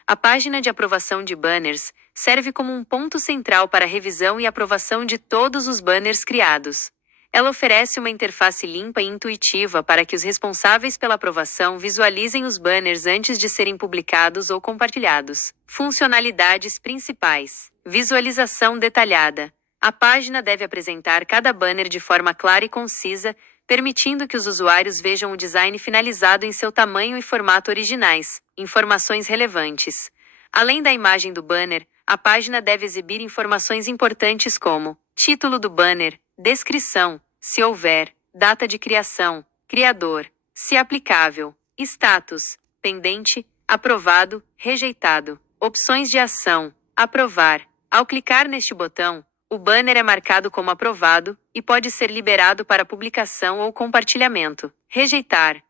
A página de aprovação de banners serve como um ponto central para a revisão e aprovação de todos os banners criados. Ela oferece uma interface limpa e intuitiva para que os responsáveis pela aprovação visualizem os banners antes de serem publicados ou compartilhados. Funcionalidades principais. Visualização detalhada. A página deve apresentar cada banner de forma clara e concisa, permitindo que os usuários vejam o design finalizado em seu tamanho e formato originais. Informações relevantes. Além da imagem do banner, a página deve exibir informações importantes como título do banner, descrição, se houver, data de criação, criador, se aplicável, status, pendente, aprovado, rejeitado, opções de ação, aprovar. Ao clicar neste botão, o banner é marcado como aprovado e pode ser liberado para publicação ou compartilhamento. Rejeitar.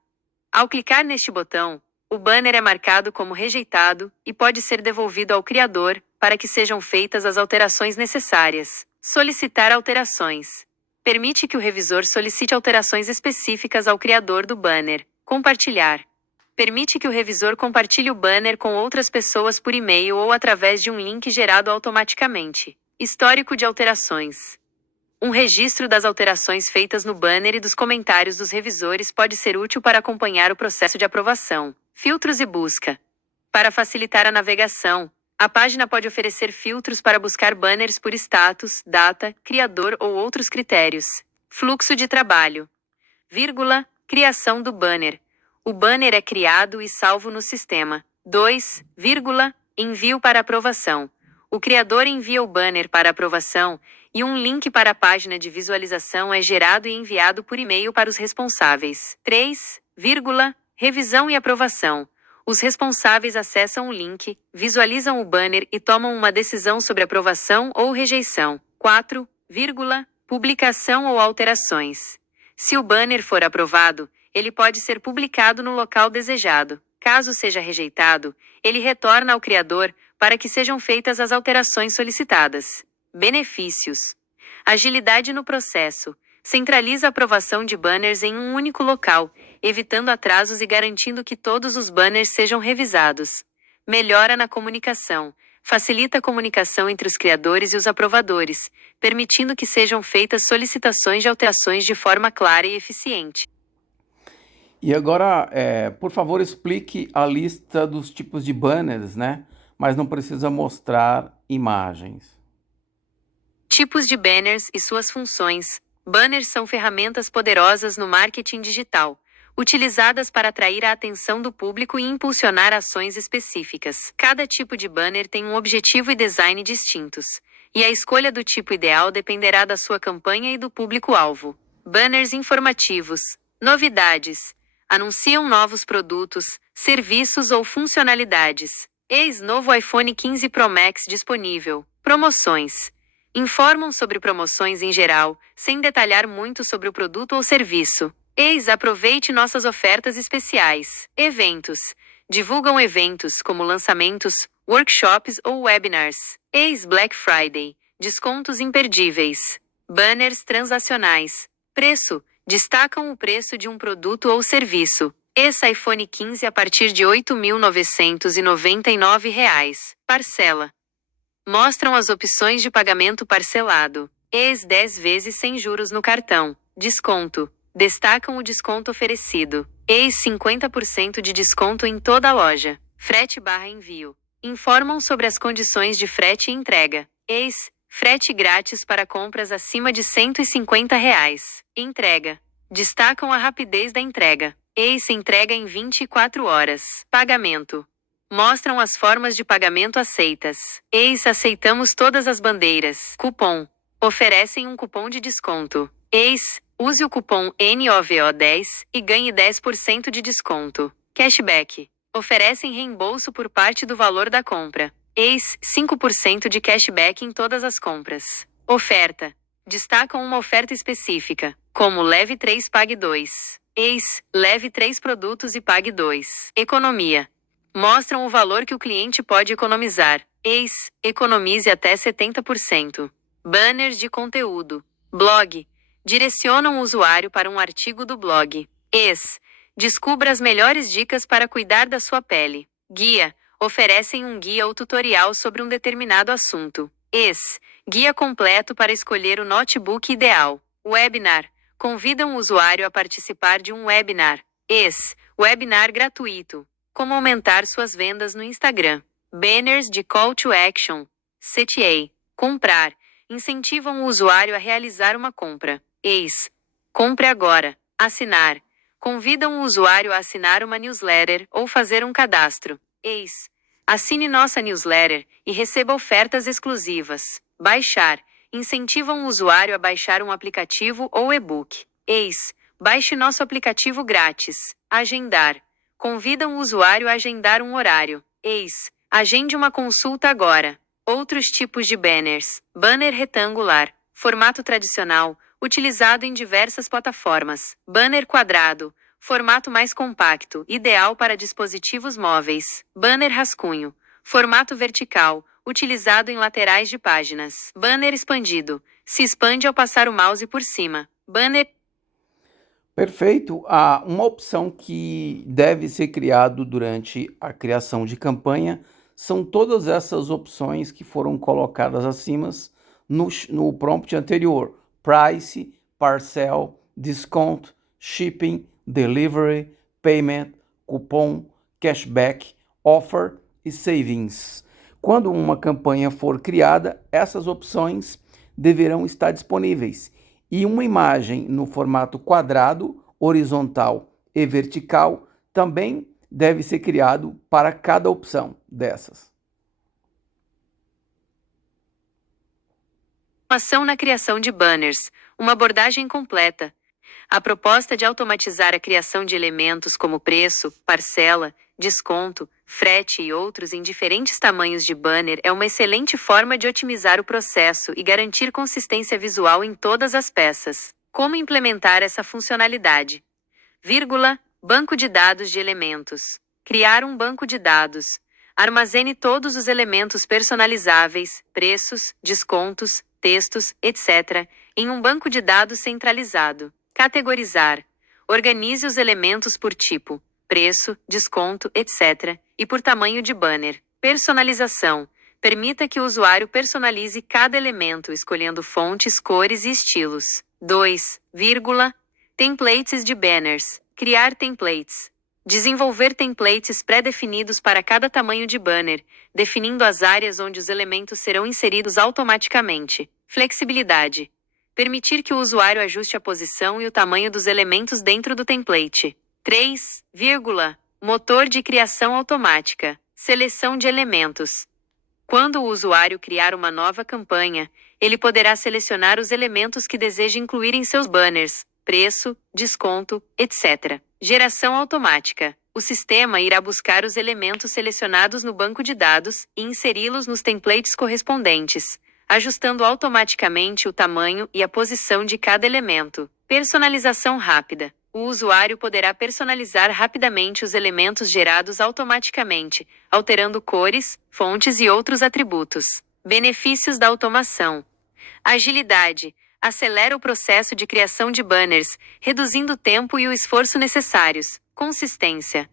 Ao clicar neste botão, o banner é marcado como rejeitado e pode ser devolvido ao criador para que sejam feitas as alterações necessárias. Solicitar alterações. Permite que o revisor solicite alterações específicas ao criador do banner. Compartilhar. Permite que o revisor compartilhe o banner com outras pessoas por e-mail ou através de um link gerado automaticamente. Histórico de alterações. Um registro das alterações feitas no banner e dos comentários dos revisores pode ser útil para acompanhar o processo de aprovação. Filtros e busca. Para facilitar a navegação, a página pode oferecer filtros para buscar banners por status, data, criador ou outros critérios. Fluxo de trabalho. Criação do banner. O banner é criado e salvo no sistema. Envio para aprovação. O criador envia o banner para aprovação e um link para a página de visualização é gerado e enviado por e-mail para os responsáveis. Revisão e aprovação. Os responsáveis acessam o link, visualizam o banner e tomam uma decisão sobre aprovação ou rejeição. 4. Publicação ou alterações. Se o banner for aprovado, ele pode ser publicado no local desejado. Caso seja rejeitado, ele retorna ao criador para que sejam feitas as alterações solicitadas. Benefícios. Agilidade no processo. Centraliza a aprovação de banners em um único local, evitando atrasos e garantindo que todos os banners sejam revisados. Melhora na comunicação. Facilita a comunicação entre os criadores e os aprovadores, permitindo que sejam feitas solicitações de alterações de forma clara e eficiente. E agora, por favor, explique a lista dos tipos de banners, né? Mas não precisa mostrar imagens. Tipos de banners e suas funções. Banners são ferramentas poderosas no marketing digital, utilizadas para atrair a atenção do público e impulsionar ações específicas. Cada tipo de banner tem um objetivo e design distintos, e a escolha do tipo ideal dependerá da sua campanha e do público-alvo. Banners informativos. Novidades. Anunciam novos produtos, serviços ou funcionalidades. Eis novo iPhone 15 Pro Max disponível. Promoções. Informam sobre promoções em geral, sem detalhar muito sobre o produto ou serviço. Aproveite nossas ofertas especiais. Eventos. Divulgam eventos como lançamentos, workshops ou webinars. Ex-Black Friday, descontos imperdíveis. Banners transacionais. Preço, destacam o preço de um produto ou serviço. Ex-iPhone 15 a partir de R$ 8.999. Parcela. Mostram as opções de pagamento parcelado. Ex 10 vezes sem juros no cartão. Desconto. Destacam o desconto oferecido. Ex 50% de desconto em toda a loja. Frete/envio. Informam sobre as condições de frete e entrega. Ex, frete grátis para compras acima de R$ 150. Entrega. Destacam a rapidez da entrega. Ex entrega em 24 horas. Pagamento. Mostram as formas de pagamento aceitas. Ex aceitamos todas as bandeiras. Cupom. Oferecem um cupom de desconto. Ex, use o cupom NOVO10 e ganhe 10% de desconto. Cashback. Oferecem reembolso por parte do valor da compra. Ex, 5% de cashback em todas as compras. Oferta. Destacam uma oferta específica, como leve 3 pague 2. Ex, leve 3 produtos e pague 2. Economia. Mostram o valor que o cliente pode economizar. Ex, economize até 70%. Banners de conteúdo. Blog. Direcionam o usuário para um artigo do blog. Ex, descubra as melhores dicas para cuidar da sua pele. Guia. Oferecem um guia ou tutorial sobre um determinado assunto. Ex, guia completo para escolher o notebook ideal. Webinar. Convidam o usuário a participar de um webinar. Ex, webinar gratuito. Como aumentar suas vendas no Instagram. Banners de Call to Action. CTA. Comprar. Incentivam o usuário a realizar uma compra. Ex. Compre agora. Assinar. Convidam o usuário a assinar uma newsletter ou fazer um cadastro. Ex. Assine nossa newsletter e receba ofertas exclusivas. Baixar. Incentivam o usuário a baixar um aplicativo ou e-book. Ex. Baixe nosso aplicativo grátis. Agendar. Convidam o usuário a agendar um horário. Ex. Agende uma consulta agora. Outros tipos de banners. Banner retangular. Formato tradicional. Utilizado em diversas plataformas. Banner quadrado. Formato mais compacto. Ideal para dispositivos móveis. Banner rascunho. Formato vertical. Utilizado em laterais de páginas. Banner expandido. Se expande ao passar o mouse por cima. Banner. Perfeito. Uma opção que deve ser criado durante a criação de campanha são todas essas opções que foram colocadas acima no prompt anterior. Price, parcel, discount, shipping, delivery, payment, cupom, cashback, offer e savings. Quando uma campanha for criada, essas opções deverão estar disponíveis. E uma imagem no formato quadrado, horizontal e vertical também deve ser criado para cada opção dessas. Ação na criação de banners. Uma abordagem completa. A proposta de automatizar a criação de elementos como preço, parcela, desconto, frete e outros em diferentes tamanhos de banner é uma excelente forma de otimizar o processo e garantir consistência visual em todas as peças. Como implementar essa funcionalidade? Banco de dados de elementos. Criar um banco de dados. Armazene todos os elementos personalizáveis, preços, descontos, textos, etc., em um banco de dados centralizado. Categorizar. Organize os elementos por tipo, preço, desconto, etc., e por tamanho de banner. Personalização. Permita que o usuário personalize cada elemento escolhendo fontes, cores e estilos. Templates de banners. Criar templates. Desenvolver templates pré-definidos para cada tamanho de banner, definindo as áreas onde os elementos serão inseridos automaticamente. Flexibilidade. Permitir que o usuário ajuste a posição e o tamanho dos elementos dentro do template. Motor de criação automática. Seleção de elementos. Quando o usuário criar uma nova campanha, ele poderá selecionar os elementos que deseja incluir em seus banners, preço, desconto, etc. Geração automática. O sistema irá buscar os elementos selecionados no banco de dados e inseri-los nos templates correspondentes, ajustando automaticamente o tamanho e a posição de cada elemento. Personalização rápida. o usuário poderá personalizar rapidamente os elementos gerados automaticamente, alterando cores, fontes e outros atributos. Benefícios da automação: agilidade. Acelera o processo de criação de banners, reduzindo o tempo e o esforço necessários. Consistência.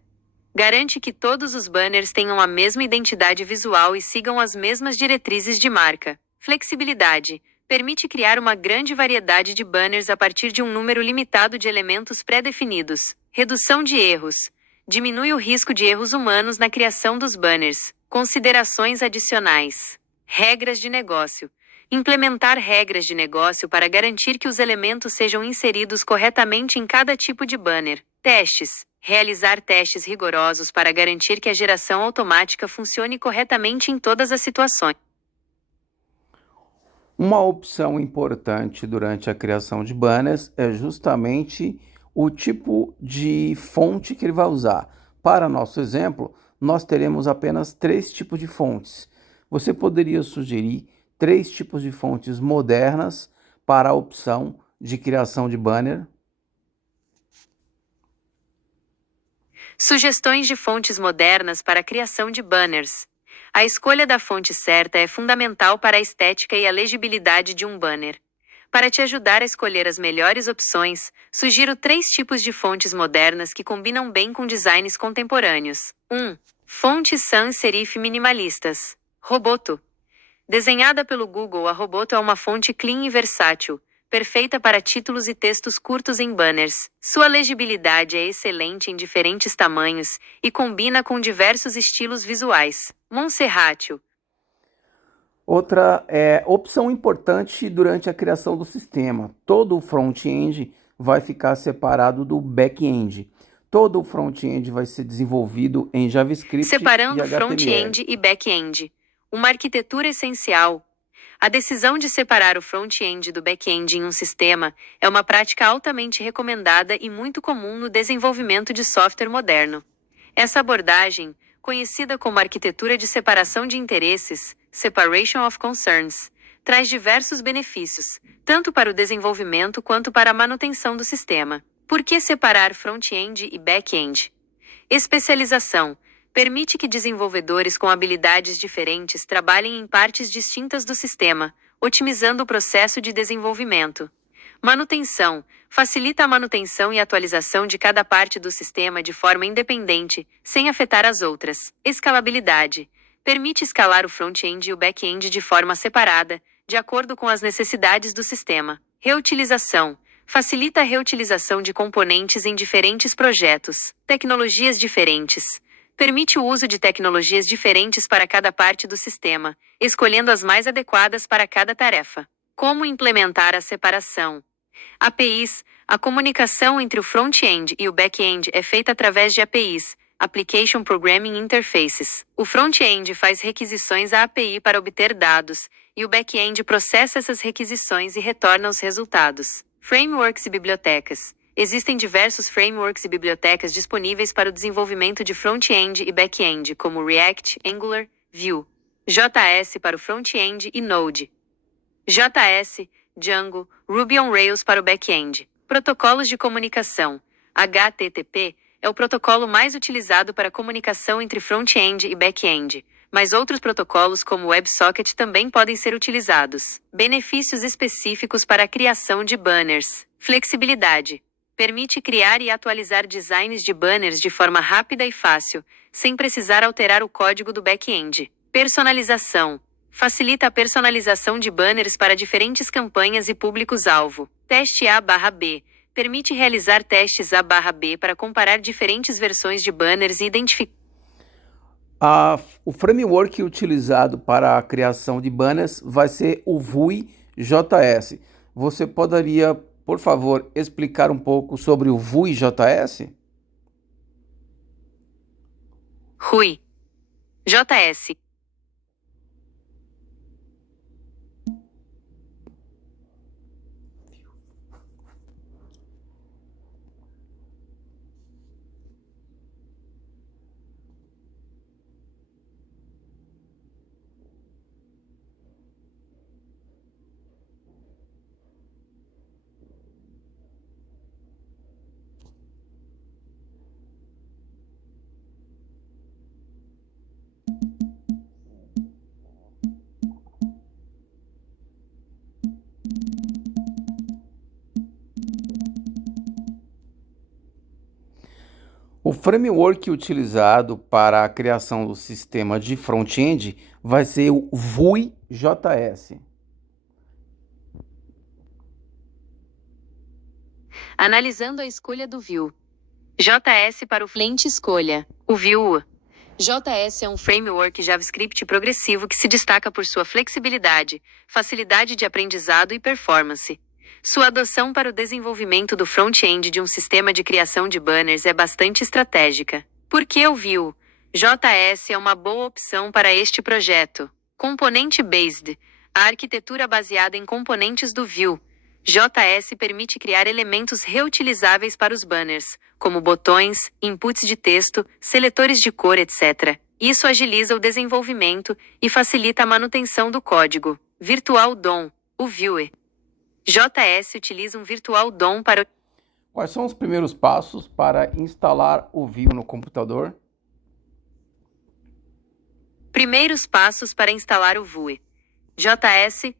Garante que todos os banners tenham a mesma identidade visual e sigam as mesmas diretrizes de marca. Flexibilidade. Permite criar uma grande variedade de banners a partir de um número limitado de elementos pré-definidos. Redução de erros. Diminui o risco de erros humanos na criação dos banners. Considerações adicionais. Regras de negócio. Implementar regras de negócio para garantir que os elementos sejam inseridos corretamente em cada tipo de banner. Testes. Realizar testes rigorosos para garantir que a geração automática funcione corretamente em todas as situações. Uma opção importante durante a criação de banners é justamente o tipo de fonte que ele vai usar. Para nosso exemplo, nós teremos apenas 3 tipos de fontes. Você poderia sugerir 3 tipos de fontes modernas para a opção de criação de banner? Sugestões de fontes modernas para a criação de banners. A escolha da fonte certa é fundamental para a estética e a legibilidade de um banner. Para te ajudar a escolher as melhores opções, sugiro 3 tipos de fontes modernas que combinam bem com designs contemporâneos. 1. Fontes sans serif minimalistas. Roboto. Desenhada pelo Google, a Roboto é uma fonte clean e versátil, perfeita para títulos e textos curtos em banners. Sua legibilidade é excelente em diferentes tamanhos e combina com diversos estilos visuais. Monserratio. Outra opção importante durante a criação do sistema. Todo o front-end vai ficar separado do back-end. Todo o front-end vai ser desenvolvido em JavaScript Separando e HTML. front-end e back-end. Uma arquitetura essencial. A decisão de separar o front-end do back-end em um sistema é uma prática altamente recomendada e muito comum no desenvolvimento de software moderno. Essa abordagem, conhecida como arquitetura de separação de interesses, Separation of Concerns, traz diversos benefícios, tanto para o desenvolvimento quanto para a manutenção do sistema. Por que separar front-end e back-end? Especialização. Permite que desenvolvedores com habilidades diferentes trabalhem em partes distintas do sistema, otimizando o processo de desenvolvimento. Manutenção. Facilita a manutenção e atualização de cada parte do sistema de forma independente, sem afetar as outras. Escalabilidade. Permite escalar o front-end e o back-end de forma separada, de acordo com as necessidades do sistema. Reutilização. Facilita a reutilização de componentes em diferentes projetos. Tecnologias diferentes. Permite o uso de tecnologias diferentes para cada parte do sistema, escolhendo as mais adequadas para cada tarefa. Como implementar a separação? APIs. A comunicação entre o front-end e o back-end é feita através de APIs, Application Programming Interfaces. O front-end faz requisições à API para obter dados, e o back-end processa essas requisições e retorna os resultados. Frameworks e bibliotecas. Existem diversos frameworks e bibliotecas disponíveis para o desenvolvimento de front-end e back-end, como React, Angular, Vue, JS para o front-end e Node, JS, Django, Ruby on Rails para o back-end. Protocolos de comunicação. HTTP é o protocolo mais utilizado para comunicação entre front-end e back-end, mas outros protocolos como WebSocket também podem ser utilizados. Benefícios específicos para a criação de banners. Flexibilidade. Permite criar e atualizar designs de banners de forma rápida e fácil, sem precisar alterar o código do back-end. Personalização. Facilita a personalização de banners para diferentes campanhas e públicos-alvo. Teste A/B. Permite realizar testes A/B para comparar diferentes versões de banners e identificar. O framework utilizado para a criação de banners vai ser o Vue.js. Você poderia, por favor, explicar um pouco sobre o Vue.js? Vue.js. O framework utilizado para a criação do sistema de front-end vai ser o Vue.js. Analisando a escolha do Vue. JS para o frente escolha. O Vue. JS é um framework JavaScript progressivo que se destaca por sua flexibilidade, facilidade de aprendizado e performance. Sua adoção para o desenvolvimento do front-end de um sistema de criação de banners é bastante estratégica. Por que o Vue? JS é uma boa opção para este projeto. Component-based. A arquitetura baseada em componentes do Vue. JS permite criar elementos reutilizáveis para os banners, como botões, inputs de texto, seletores de cor, etc. Isso agiliza o desenvolvimento e facilita a manutenção do código. Virtual DOM. O Vue. JS utiliza um Virtual DOM para... Quais são os primeiros passos para instalar o Vue no computador? Primeiros passos para instalar o Vue. JS.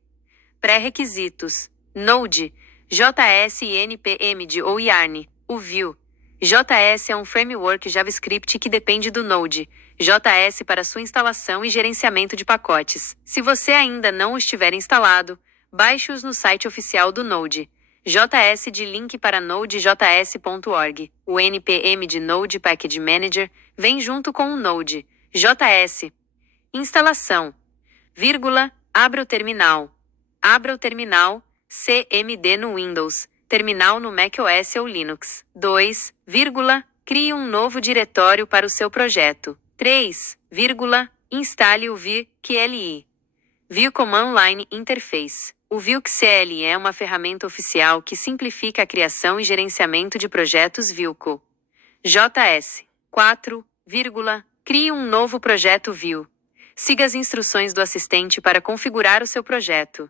Pré-requisitos. Node. JS e NPM ou Yarn. O Vue. JS é um framework JavaScript que depende do Node. JS para sua instalação e gerenciamento de pacotes. Se você ainda não o estiver instalado, baixe-os no site oficial do Node. JS de link para nodejs.org. O NPM de Node Package Manager vem junto com o Node. JS. Instalação. Vírgula. Abra o terminal. Abra o terminal. CMD no Windows. Terminal no macOS ou Linux. 2, crie um novo diretório para o seu projeto. 3, instale o Vue CLI. Vue Command Line Interface. O Vue CLI é uma ferramenta oficial que simplifica a criação e gerenciamento de projetos Vueco. JS. 4, crie um novo projeto Vue. Siga as instruções do assistente para configurar o seu projeto.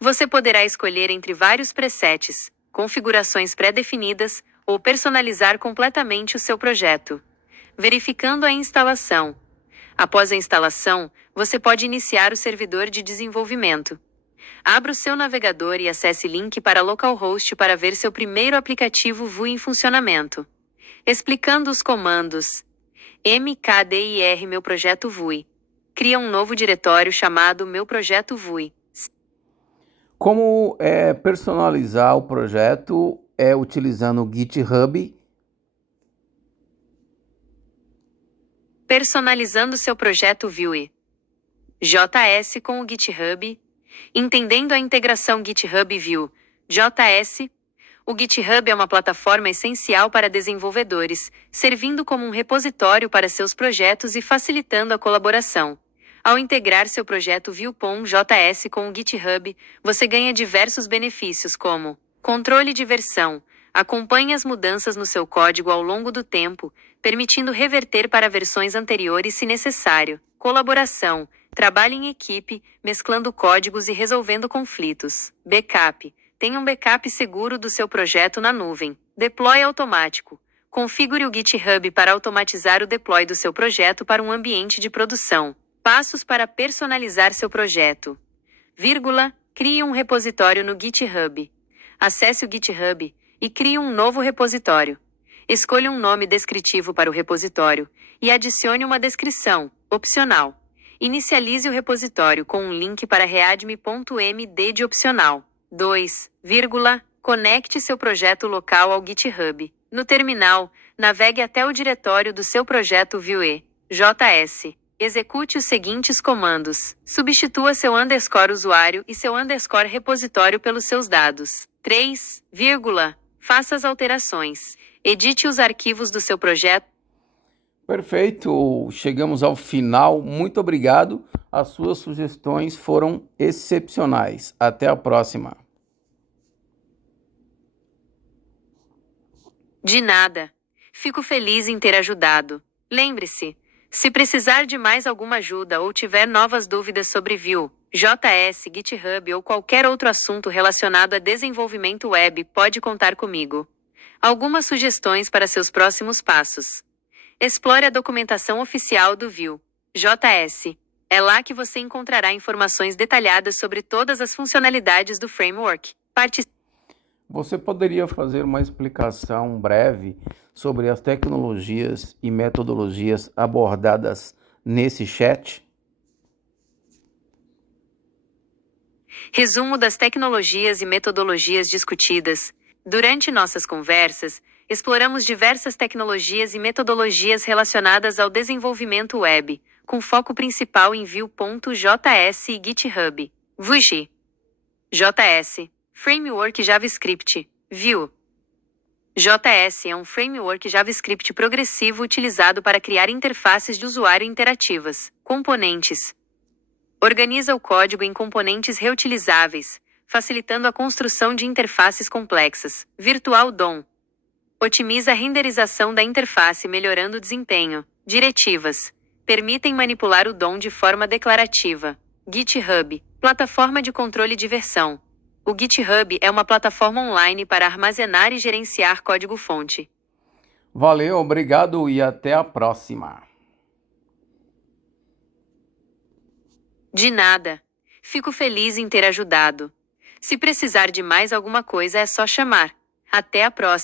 Você poderá escolher entre vários presets, configurações pré-definidas, ou personalizar completamente o seu projeto. Verificando a instalação. Após a instalação, você pode iniciar o servidor de desenvolvimento. Abra o seu navegador e acesse link para localhost para ver seu primeiro aplicativo Vue em funcionamento. Explicando os comandos. mkdir meu projeto Vue. Cria um novo diretório chamado meu projeto Vue. Como personalizar o projeto utilizando o GitHub? Personalizando seu projeto Vue. JS com o GitHub. Entendendo a integração GitHub Vue. JS. O GitHub é uma plataforma essencial para desenvolvedores, servindo como um repositório para seus projetos e facilitando a colaboração. Ao integrar seu projeto Vue.js com o GitHub, você ganha diversos benefícios como controle de versão, acompanhe as mudanças no seu código ao longo do tempo, permitindo reverter para versões anteriores se necessário, colaboração, trabalhe em equipe, mesclando códigos e resolvendo conflitos, backup, tenha um backup seguro do seu projeto na nuvem, deploy automático, configure o GitHub para automatizar o deploy do seu projeto para um ambiente de produção. Passos para personalizar seu projeto. Crie um repositório no GitHub. Acesse o GitHub e crie um novo repositório. Escolha um nome descritivo para o repositório e adicione uma descrição, opcional. Inicialize o repositório com um link para readme.md de opcional. 2, conecte seu projeto local ao GitHub. No terminal, navegue até o diretório do seu projeto Vue. JS. Execute os seguintes comandos. Substitua seu _usuário e seu _repositório pelos seus dados. 3, faça as alterações. Edite os arquivos do seu projeto. Perfeito, chegamos ao final. Muito obrigado. As suas sugestões foram excepcionais. Até a próxima. De nada. Fico feliz em ter ajudado. Lembre-se, se precisar de mais alguma ajuda ou tiver novas dúvidas sobre Vue, JS, GitHub ou qualquer outro assunto relacionado a desenvolvimento web, pode contar comigo. Algumas sugestões para seus próximos passos. Explore a documentação oficial do Vue. JS. É lá que você encontrará informações detalhadas sobre todas as funcionalidades do framework. Você poderia fazer uma explicação breve sobre as tecnologias e metodologias abordadas nesse chat? Resumo das tecnologias e metodologias discutidas. Durante nossas conversas, exploramos diversas tecnologias e metodologias relacionadas ao desenvolvimento web, com foco principal em Vue.js e GitHub. Vue. JS, Framework JavaScript. Vue. JS é um framework JavaScript progressivo utilizado para criar interfaces de usuário interativas. Componentes. Organiza o código em componentes reutilizáveis, facilitando a construção de interfaces complexas. Virtual DOM. Otimiza a renderização da interface melhorando o desempenho. Diretivas. Permitem manipular o DOM de forma declarativa. GitHub. Plataforma de controle de versão. O GitHub é uma plataforma online para armazenar e gerenciar código-fonte. Valeu, obrigado e até a próxima. De nada. Fico feliz em ter ajudado. Se precisar de mais alguma coisa é só chamar. Até a próxima.